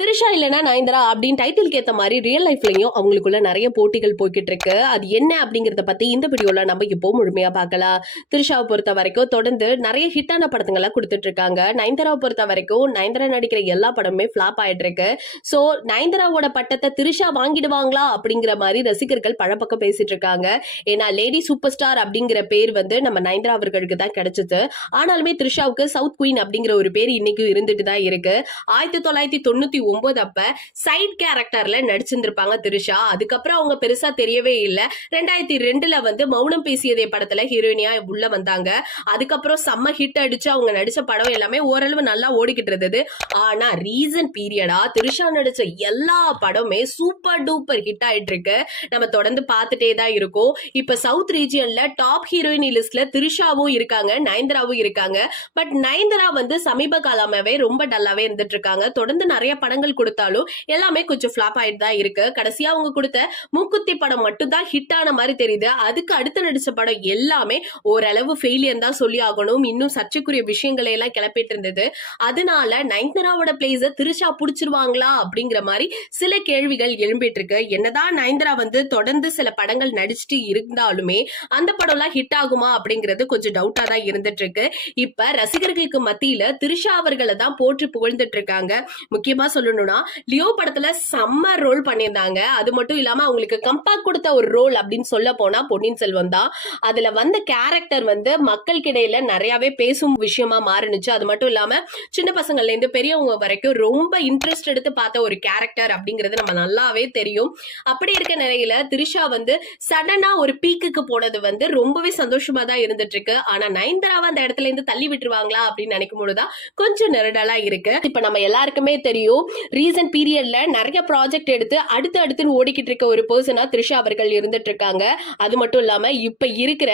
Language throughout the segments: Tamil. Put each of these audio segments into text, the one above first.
திரிஷா இல்லனா நயன்தாரா அப்படின்னு டைட்டிலுக்கு ஏத்த மாதிரி ரியல் லைஃப்லயும் அவங்களுக்குள்ள நிறைய போட்டிகள் போய்கிட்டு இருக்கு. அது என்ன அப்படிங்கறத பத்தி இந்த வீடியோல நம்ம இப்போ முழுமையா பார்க்கலாம். திரிஷாவை பொறுத்த வரைக்கும் தொடர்ந்து நிறைய ஹிட்டான படங்களை கொடுத்துட்டு இருக்காங்க. நயன்தாராவை பொறுத்த வரைக்கும் நயன்தாரா நடிக்கிற எல்லா படமுமே ஃபிளாப் ஆயிட்டு இருக்கு. சோ நயன்தாராவோட பட்டத்தை திரிஷா வாங்கிடுவாங்களா அப்படிங்கிற மாதிரி ரசிகர்கள் பழப்பக்கம் பேசிட்டு இருக்காங்க. ஏன்னா லேடி சூப்பர் ஸ்டார் அப்படிங்கிற பேர் வந்து நம்ம நயன்தாரா அவர்களுக்கு தான் கிடைச்சது. ஆனாலுமே திரிஷாவுக்கு சவுத் குயின் அப்படிங்கிற ஒரு பேர் இன்னைக்கு இருந்துட்டு தான் இருக்கு. 1999 அப்ப சைட் கேரக்டர்ல நடிச்சிருந்திருப்பாங்க திரிஷா. அதுக்கப்புறம் அவங்க பெருசா தெரியவே இல்ல. 2002ல வந்து மௌனம் பேசியதே படத்துல ஹீரோயினியா உள்ள வந்தாங்க. அதுக்கப்புறம் செம்ம ஹிட் அடிச்சு அவங்க நடிச்ச படம் எல்லாமே ஓரளவு நல்லா ஓடிக்கிட்டு இருந்தது. ஆனா ரீசன் பீரியடா திரிஷா நடிச்ச எல்லா படமே சூப்பர் டூப்பர் ஹிட் ஆயிட்டு இருக்கு. நம்ம தொடர்ந்து பார்த்துட்டே தான் இருக்கோம். இப்ப சவுத் ரீஜியன்ல டாப் ஹீரோயின் லிஸ்ட்ல திரிஷாவும் இருக்காங்க, நயன்தாராவும் இருக்காங்க. பட் நயன்தாரா வந்து சமீப காலமாவே ரொம்ப டல்லாவே இருந்துட்டு இருக்காங்க. தொடர்ந்து நிறைய படங்கள் கொடுத்தாலும் எல்லாமே கொஞ்சம் ஃபிளாப் ஆயிட்டு தான் இருக்கு. கடைசியா அவங்க கொடுத்த மூக்குத்தி படம் மட்டும் தான் ஹிட் ஆன மாதிரி தெரியுது. அதுக்கு அடுத்து நடிச்ச படம் எல்லாமே ஓரளவு ஃபெயிலியர் தான் சொல்லி ஆகணும். இன்னும் சர்ச்சைக்குரிய விஷயங்களை எல்லாம் கிளப்பிட்டு இருந்தது. அதனால நயன்தாராவோட பிளேஸ திரிஷா புடிச்சிருவாங்களா அப்படிங்கிற மாதிரி சில கேள்விகள் எழும்பிட்டு இருக்கு. என்னதான் நயன்தாரா வந்து தொடர்ந்து சில படங்கள் நடிச்சுட்டு இருந்தாலுமே அந்த படம் எல்லாம் ஹிட் ஆகுமா அப்படிங்கிறது கொஞ்சம் டவுட்டா தான் இருந்துட்டு இருக்கு. இப்ப ரசிகர்களுக்கு மத்தியில திரிஷா அவர்களை தான் போற்றி புகழ்ந்துட்டு இருக்காங்க. முக்கியமா சொல்லணும்னா லியோ படத்துல செம்ம ரோல் பண்ணியிருந்தாங்க. அது மட்டும் இல்லாம அவங்களுக்கு கம்பேக் கொடுத்த ஒரு ரோல் அப்படின்னு சொல்ல போனா பொன்னியின் செல்வன் தான். அதுல வந்த கேரக்டர் வந்து மக்களுக்கு இடையில நிறையவே பேசும் விஷயமா மாறினுச்சு. அது மட்டும் இல்லாம சின்ன பசங்கள்ல இருந்து பெரியவங்க வரைக்கும் ரொம்ப இன்ட்ரெஸ்ட் எடுத்து பார்த்த ஒரு கேரக்டர் அப்படிங்கிறது நம்ம நல்லாவே தெரியும். அப்படி இருக்க நிலையில திரிஷா வந்து சடனா ஒரு பீக்குக்கு போனது வந்து ரொம்பவே சந்தோஷமா தான் இருந்துட்டு இருக்கு. ஆனா நயன்தாராவை அந்த இடத்துல இருந்து தள்ளி விட்டுருவாங்களா அப்படின்னு நினைக்கும் போதுதான் கொஞ்சம் நெருடலா இருக்கு. இப்ப நம்ம எல்லாருக்குமே தெரியும் ரீசன்ட் பீரியட்ல நிறைய ப்ராஜெக்ட் எடுத்து அடுத்து ஓடிக்கிட்டு இருக்க ஒரு பர்சனா திரிஷா அவர்கள் இருந்துட்டு இருக்காங்க. அது மட்டும் இல்லாம இப்ப இருக்கிற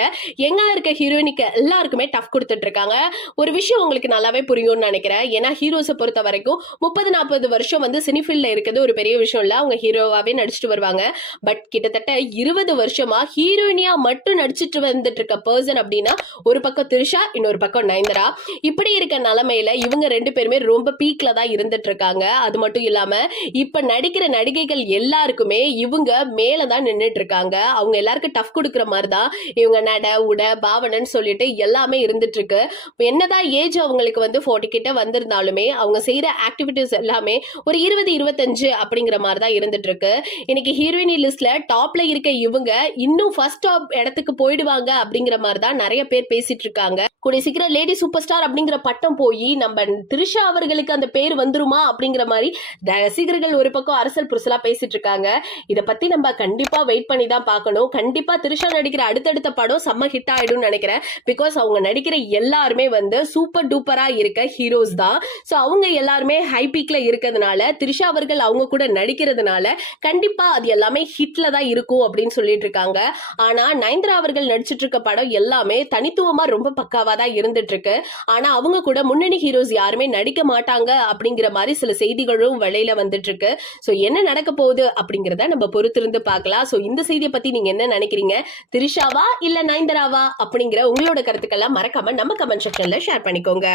எங்கா இருக்க ஹீரோயினுக்கு எல்லாருக்குமே டஃப் கொடுத்துட்டு இருக்காங்க. ஒரு விஷயம் உங்களுக்கு நல்லாவே புரியும்னு நினைக்கிறேன். ஏன்னா ஹீரோஸை பொறுத்த வரைக்கும் 30-40 வருஷம் வந்து சினிஃபீல்ட்ல இருக்கிறது ஒரு பெரிய விஷயம் இல்ல. அவங்க ஹீரோவாவே நடிச்சுட்டு வருவாங்க. பட் கிட்டத்தட்ட 20 வருஷமா ஹீரோயினியா மட்டும் நடிச்சிட்டு வந்துட்டு இருக்க பர்சன் அப்படின்னா ஒரு பக்கம் திரிஷா, இன்னொரு பக்கம் நயன்தாரா. இப்படி இருக்க நிலைமையில இவங்க ரெண்டு பேருமே ரொம்ப பீக்ல தான் இருந்துட்டு இருக்காங்க. அது மட்டும் இல்லாம இப்ப நடிக்கிற நடிகைகள் எல்லாருக்குமே இவங்க மேலதான் நின்னுட்டு இருக்காங்க. அவங்க எல்லாருக்கும் டஃப் கொடுக்கிற மாதிரிதான் இவங்க நட உட பாவனன்னு சொல்லிட்டு எல்லாமே இருந்துட்டு இருக்கு. என்னதான் ஏஜ் அவங்களுக்கு வந்து 40 கிட்ட வந்திருந்தாலுமே அவங்க செய்யற ஆக்டிவிட்டிஸ் எல்லாமே ஒரு 20-25 அப்படிங்கிற மாதிரிதான் இருந்துட்டு இருக்கு. இன்னைக்கு ஹீரோயினி லிஸ்ட்ல டாப்ல இருக்க இவங்க இன்னும் ஃபர்ஸ்ட் டாப் இடத்துக்கு போயிடுவாங்க அப்படிங்கிற மாதிரிதான் நிறைய பேர் பேசிட்டு இருக்காங்க. கூடிய சீக்கிரம் லேடி சூப்பர் ஸ்டார் அப்படிங்கிற பட்டம் போய் நம்ம திரிஷா அவர்களுக்கு அந்த பேர் வந்துருமா அப்படிங்கிற மாதிரி ரசிகர்கள் ஒரு பக்கம் அரசல் புரசலா பேசிட்டு இருக்காங்க. இத பத்தி நம்ம கண்டிப்பா வெயிட் பண்ணி தான் பார்க்கணும். கண்டிப்பா திரிஷா நடிக்கிற அடுத்தடுத்த படம் செம்ம ஹிட் ஆயிடும் நினைக்கிறேன். பிகாஸ் அவங்க நடிக்கிற எல்லாருமே வந்து சூப்பர் டூப்பரா இருக்க ஹீரோஸ் தான். சோ அவங்க எல்லாருமே ஹை பீக்ல இருக்கிறதுனால திரிஷா அவர்கள் அவங்க கூட நடிக்கிறதுனால கண்டிப்பா அது எல்லாமே ஹிட்ல தான் இருக்கும் அப்படின்னு சொல்லிட்டு இருக்காங்க. ஆனா நயன்தாரா அவர்கள் நடிச்சிட்டு இருக்க படம் எல்லாமே தனித்துவமா ரொம்ப பக்காவா தான் இருந்துட்டு இருக்கு. ஆனா அவங்க கூட முன்னணி ஹீரோஸ் யாருமே நடிக்க மாட்டாங்க அப்படிங்கிற மாதிரி சில செய்திகளும் வெளியில வந்துட்டு இருக்கு. சோ என்ன நடக்க போகுது அப்படிங்கறத நம்ம பொறுத்திருந்து பார்க்கலாம். சோ இந்த செய்தியை பத்தி நீங்க என்ன நினைக்கிறீங்க? திரிஷாவா இல்ல நயன்தாராவா அப்படிங்கிற உங்களோட கருத்துக்களை மறக்காம நம்ம கமெண்ட் செக்ஷன்ல ஷேர் பண்ணிக்கோங்க.